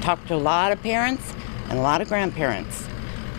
talked to a lot of parents and a lot of grandparents,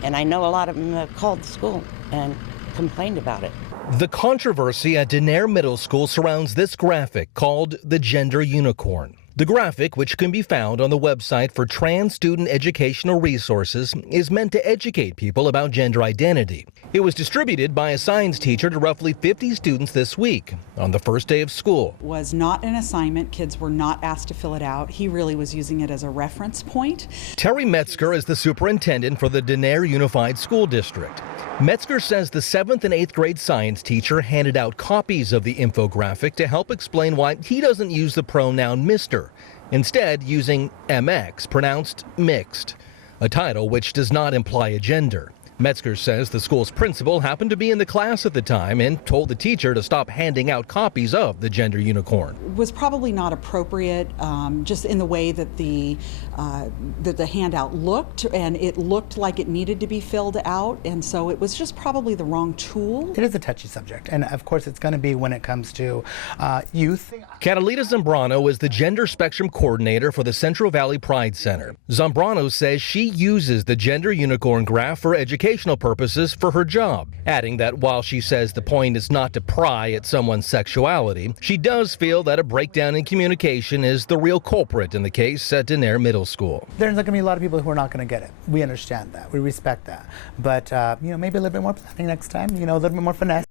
and I know a lot of them have called the school and complained about it. The controversy at Denair Middle School surrounds this graphic called the Gender Unicorn. The graphic, which can be found on the website for Trans Student Educational Resources, is meant to educate people about gender identity. It was distributed by a science teacher to roughly 50 students this week on the first day of school. It was not an assignment. Kids were not asked to fill it out. He really was using it as a reference point. Terry Metzger is the superintendent for the Denair Unified School District. Metzger says the 7th and 8th grade science teacher handed out copies of the infographic to help explain why he doesn't use the pronoun Mr., instead using MX, pronounced mixed, a title which does not imply a gender. Metzger says the school's principal happened to be in the class at the time and told the teacher to stop handing out copies of the Gender Unicorn. It was probably not appropriate, just in the way that the handout looked, and it looked like it needed to be filled out, and so it was just probably the wrong tool. It is a touchy subject, and of course it's going to be when it comes to youth. Catalina Zambrano is the gender spectrum coordinator for the Central Valley Pride Center. Zambrano says she uses the Gender Unicorn graph for educational purposes for her job, adding that while she says the point is not to pry at someone's sexuality, she does feel that a breakdown in communication is the real culprit in the case at Denair Middle School. There's going to be a lot of people who are not going to get it. We understand that. We respect that. But, maybe a little bit more planning next time, a little bit more finesse.